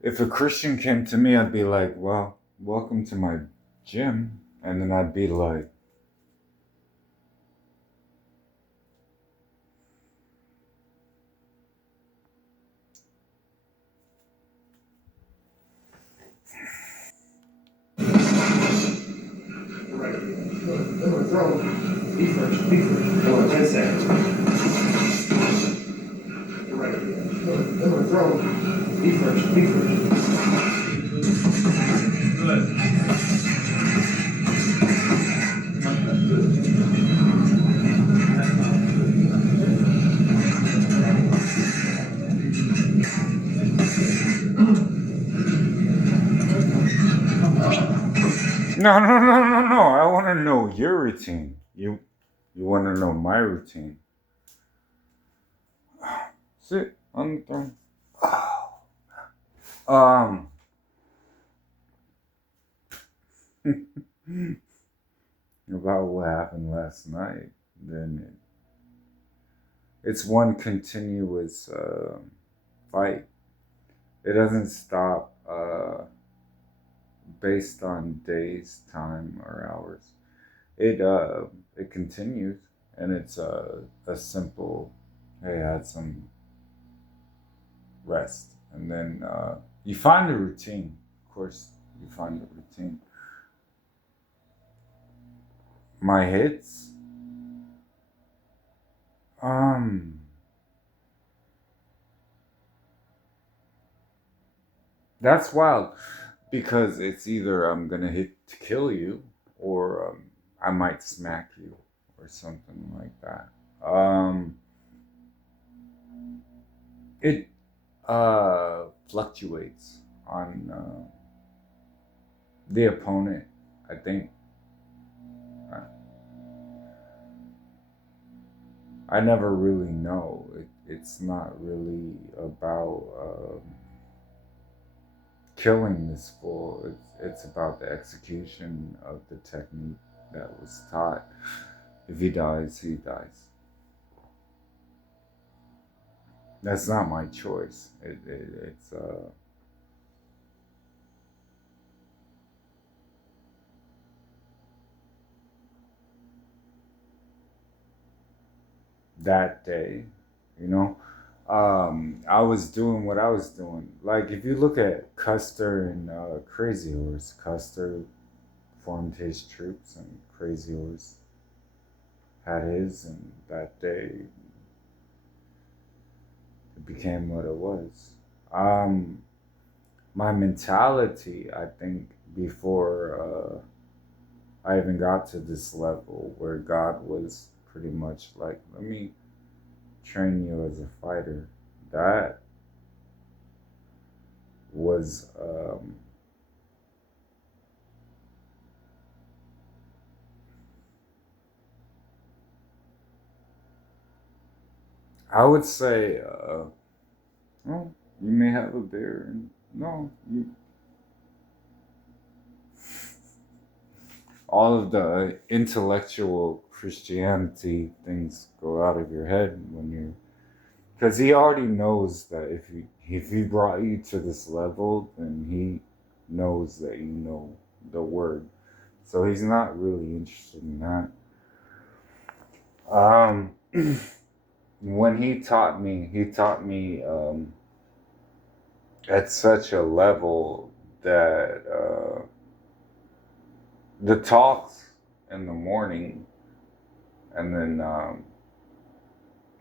If a Christian came to me, I'd be like, well, welcome to my gym. And then I'd be like, Right. I'm gonna throw. Be first. Be first. Hold on 10 seconds. Right. I'm gonna throw. Be first. Be first. Good. no, no, no, no, no. I want to know your routine. You want to know my routine. Sit on the throne. Um, about what happened last night, then it's one continuous fight. It doesn't stop based on days, time, or hours. It continues, and it's a simple. Hey, I had some rest, and then you find a routine. Of course, you find a routine. My hits, um, that's wild because it's either I'm gonna hit to kill you, or I might smack you, or something like that. It fluctuates on the opponent. I think I, I never really know. It's not really about killing this fool. It's about the execution of the technique that was taught. If he dies, he dies. That's not my choice. It's that day, you know. I was doing what I was doing. Like if you look at Custer and Crazy Horse, Custer formed his troops, and Crazy Horse had his, and that day it became what it was. Um, my mentality, I think, before I even got to this level where God was pretty much like, let me train you as a fighter. That was, I would say, well, you may have a beer, and no, you, all of the intellectual Christianity things go out of your head when you're, because he already knows that if he brought you to this level, then he knows that you know the word. So he's not really interested in that. Um, when he taught me at such a level that the talks in the morning, and then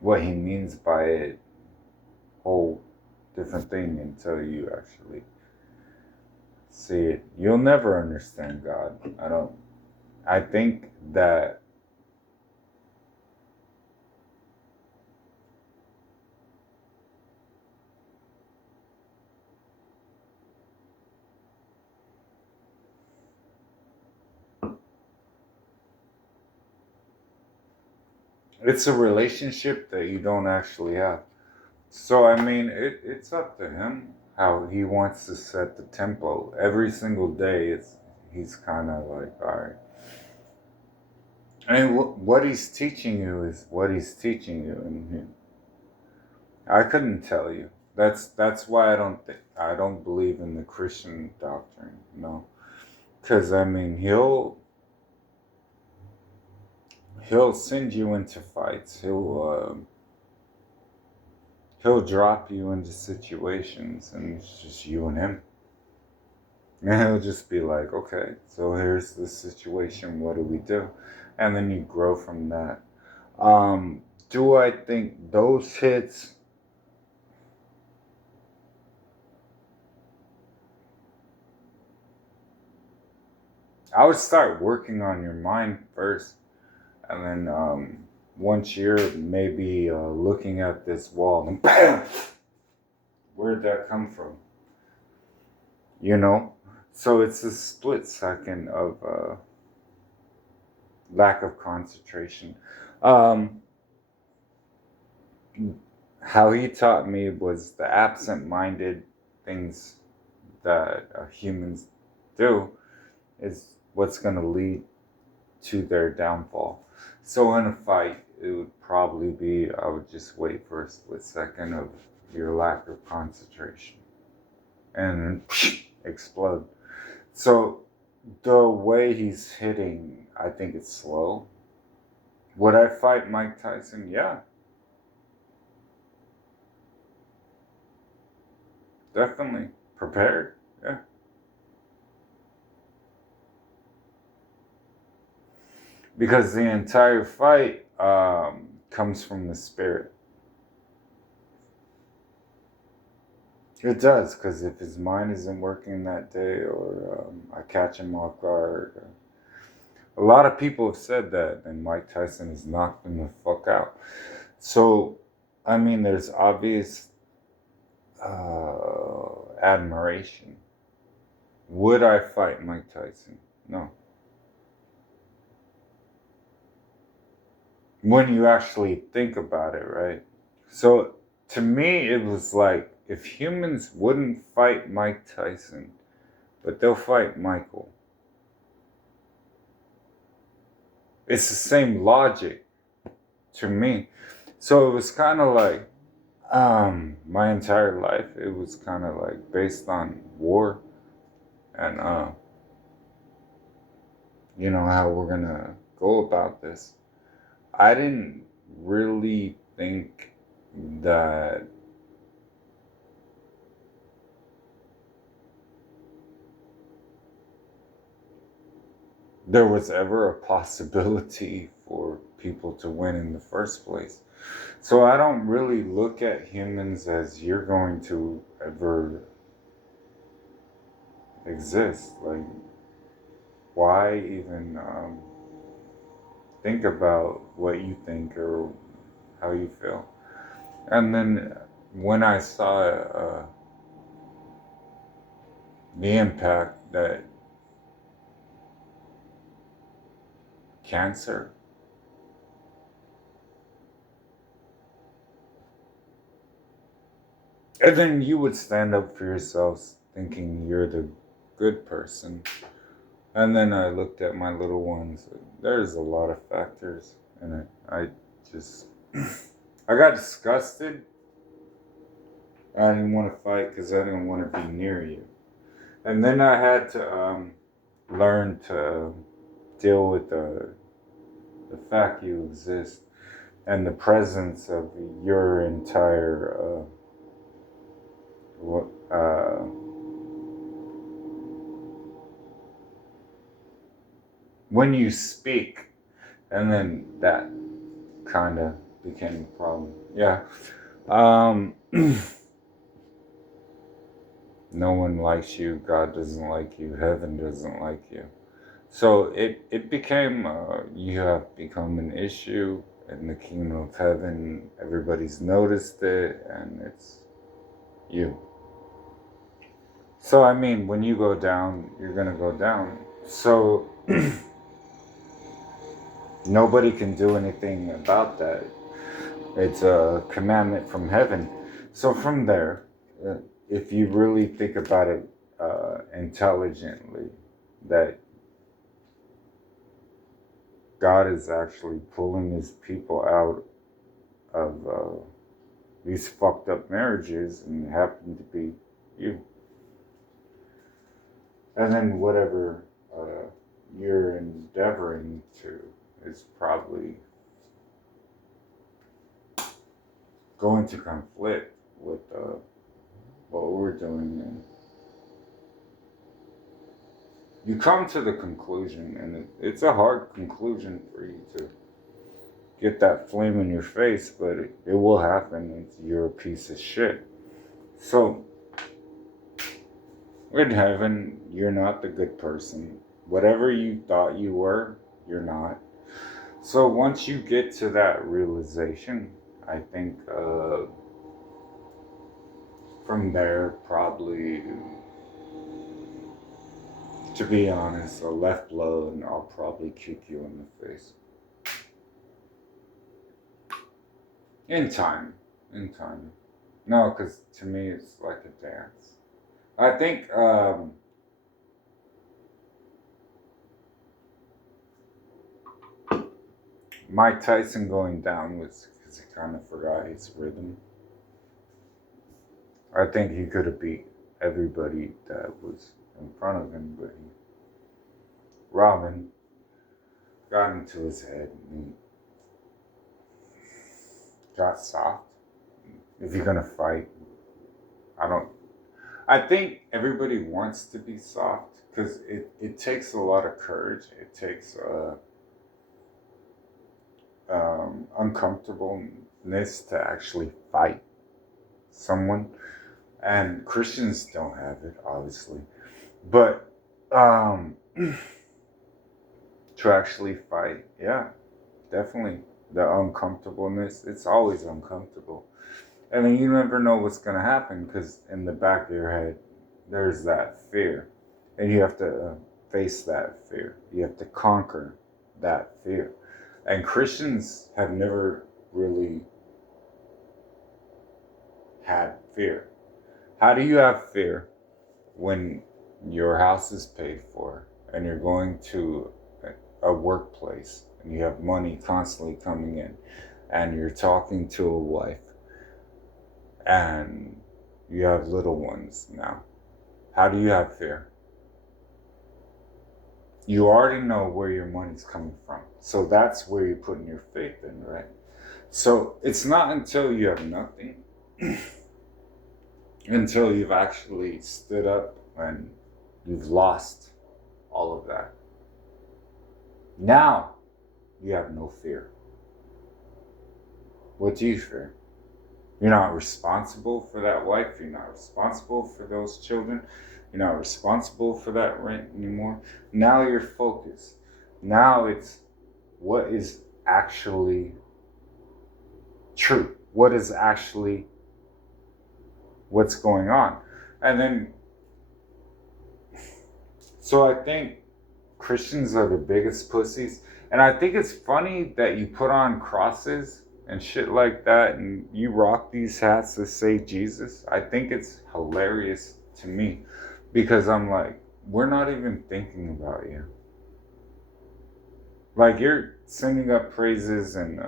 what he means by it, whole different thing until you actually see it. You'll never understand God. I don't. I think that it's a relationship that you don't actually have. So I mean, it's up to him how he wants to set the tempo. Every single day, he's kind of like, all right. And what he's teaching you is what he's teaching you, and I couldn't tell you. That's why I don't believe in the Christian doctrine. No, because I mean he'll send you into fights. He'll drop you into situations, and it's just you and him. And he'll just be like, okay, so here's the situation. What do we do? And then you grow from that. Um, do I think those hits? I would start working on your mind first, and then once you're maybe looking at this wall, and bam, where'd that come from? You know, so it's a split second of lack of concentration. Um, how he taught me was the absent-minded things that humans do is what's going to lead to their downfall. So in a fight, it would probably be I would just wait for a split second of your lack of concentration and explode. So the way he's hitting, I think it's slow. Would I fight Mike Tyson? Yeah, definitely. Prepared? Yeah. Because the entire fight comes from the spirit. It does, because if his mind isn't working that day or I catch him off guard, a lot of people have said that, and Mike Tyson has knocked him the fuck out. So, I mean, there's obvious admiration. Would I fight Mike Tyson? No. When you actually think about it, right? So, to me, it was like if humans wouldn't fight Mike Tyson, but they'll fight Michael. It's the same logic to me. So it was kind of like my entire life. It was kind of like based on war and you know how we're gonna go about this. I didn't really think that there was ever a possibility for people to win in the first place. So I don't really look at humans as you're going to ever exist. Like, why even think about what you think or how you feel? And then when I saw the impact that cancer, and then you would stand up for yourselves thinking you're the good person. And then I looked at my little ones. There's a lot of factors in it. I just, I got disgusted. I didn't want to fight because I didn't want to be near you. And then I had to learn to deal with the fact you exist and the presence of your entire uh, when you speak, and then that kind of became a problem. Yeah. Um, no one likes you. God doesn't like you. Heaven doesn't like you. So it became you have become an issue in the kingdom of heaven. Everybody's noticed it, and it's you. So I mean, when you go down, you're gonna go down. So nobody can do anything about that. It's a commandment from heaven. So from there, uh, if you really think about it intelligently, that God is actually pulling his people out of these fucked up marriages, and it happened to be you. And then whatever you're endeavoring to is probably going to conflict with what we're doing. And you come to the conclusion, and it's a hard conclusion for you to get that flame in your face, but it will happen. You're a piece of shit. So, in heaven, you're not the good person. Whatever you thought you were, you're not. So, once you get to that realization, I think from there, probably, to be honest, a left blow and I'll probably kick you in the face. In time. In time. No, because to me it's like a dance. I think Mike Tyson going down was because he kind of forgot his rhythm. I think he could have beat everybody that was in front of him, but Robin got into his head and he got soft. If you're gonna fight, I don't. I think everybody wants to be soft because it takes a lot of courage. It takes uncomfortableness to actually fight someone, and Christians don't have it, obviously, but to actually fight, yeah, definitely the uncomfortableness. It's always uncomfortable, and then you never know what's gonna happen because in the back of your head, there's that fear, and you have to face that fear. You have to conquer that fear. And Christians have never really had fear. How do you have fear when your house is paid for and you're going to a workplace and you have money constantly coming in and you're talking to a wife and you have little ones now? How do you have fear? You already know where your money's coming from. So that's where you're putting your faith in, right? So it's not until you have nothing, until you've actually stood up and you've lost all of that. Now you have no fear. What do you fear? You're not responsible for that wife. You're not responsible for those children. You're not responsible for that rent anymore. Now you're focused. Now it's what is actually true. What is actually what's going on. And then, so I think Christians are the biggest pussies. And I think it's funny that you put on crosses and shit like that and you rock these hats that say Jesus. I think it's hilarious to me because I'm like, we're not even thinking about you. Like, you're singing up praises and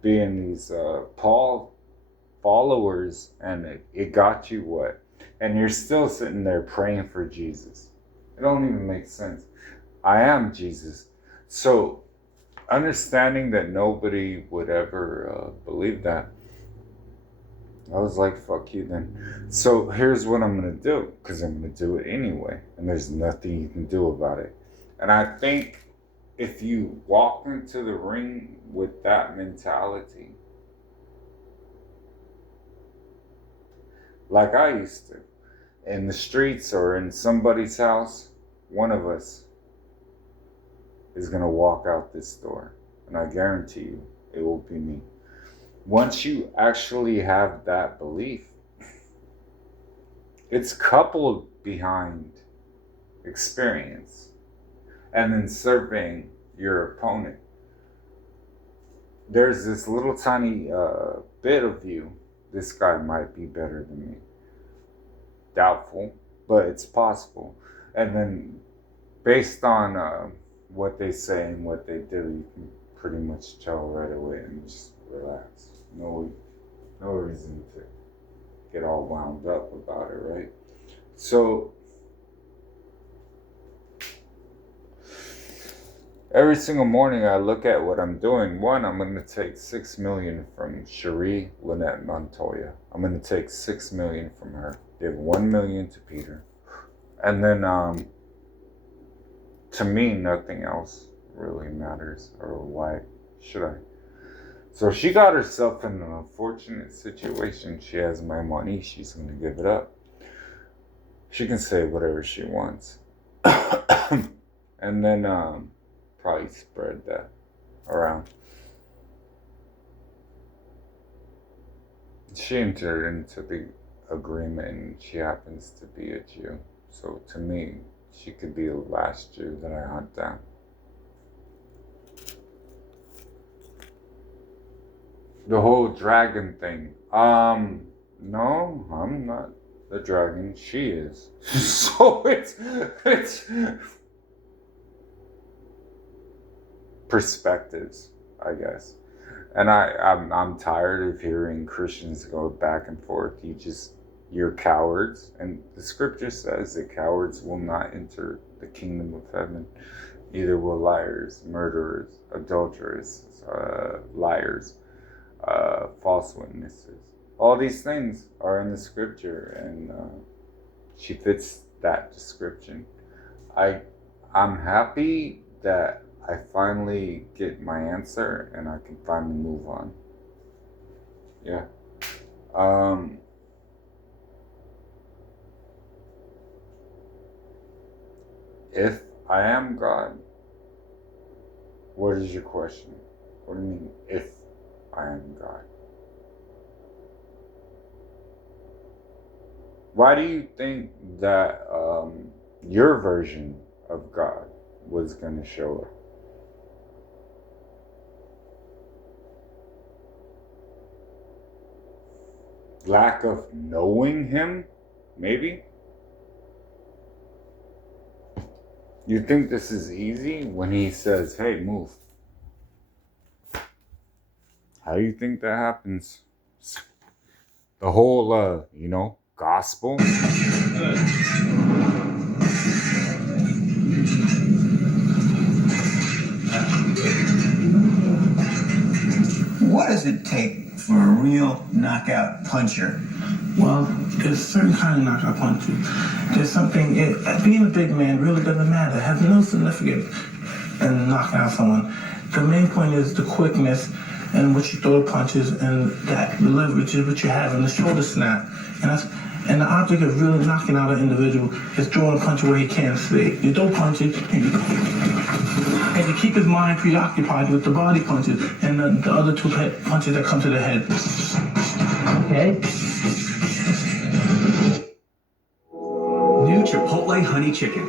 being these Paul followers, and it got you what? And you're still sitting there praying for Jesus. It don't even make sense. I am Jesus. So understanding that nobody would ever believe that, I was like, fuck you then. So here's what I'm going to do, because I'm going to do it anyway. And there's nothing you can do about it. And I think if you walk into the ring with that mentality, like I used to, in the streets or in somebody's house, one of us is going to walk out this door. And I guarantee you, it will be me. Once you actually have that belief, it's coupled behind experience and then surveying your opponent. There's this little tiny bit of you. This guy might be better than me. Doubtful, but it's possible. And then based on what they say and what they do, you can pretty much tell right away and just relax. No No reason to get all wound up about it, right? So every single morning I look at what I'm doing. One, I'm going to take 6 million from Cherie Lynette Montoya. I'm going to take 6 million from her. Give 1 million to Peter. And then, to me, nothing else really matters. Or why should I? So she got herself in an unfortunate situation. She has my money. She's going to give it up. She can say whatever she wants. And then, probably spread that around. She entered into the agreement and she happens to be a Jew. So to me, she could be the last Jew that I hunt down. The whole dragon thing. No, I'm not the dragon. She is. So it's perspectives, I guess. And I'm tired of hearing Christians go back and forth. You're cowards, and the scripture says that cowards will not enter the kingdom of heaven. Neither will liars, murderers, adulterers, liars, false witnesses. All these things are in the scripture, and she fits that description. I'm happy that I finally get my answer and I can finally move on. Yeah. If I am God, what is your question? What do you mean, if I am God? Why do you think that your version of God was going to show up? Lack of knowing him, maybe? You think this is easy when he says, hey, move? How do you think that happens? The whole, gospel? What does it take for a real knockout puncher? Well, there's certain kind of knockout punches. There's something, being a big man really doesn't matter. It has no significance in knocking out someone. The main point is the quickness and what you throw the punches and that the leverage is what you have in the shoulder snap. And the object of really knocking out an individual is throwing a punch where he can't see. You throw punches and you keep his mind preoccupied with the body punches and the other two punches that come to the head. Okay. New Chipotle Honey Chicken.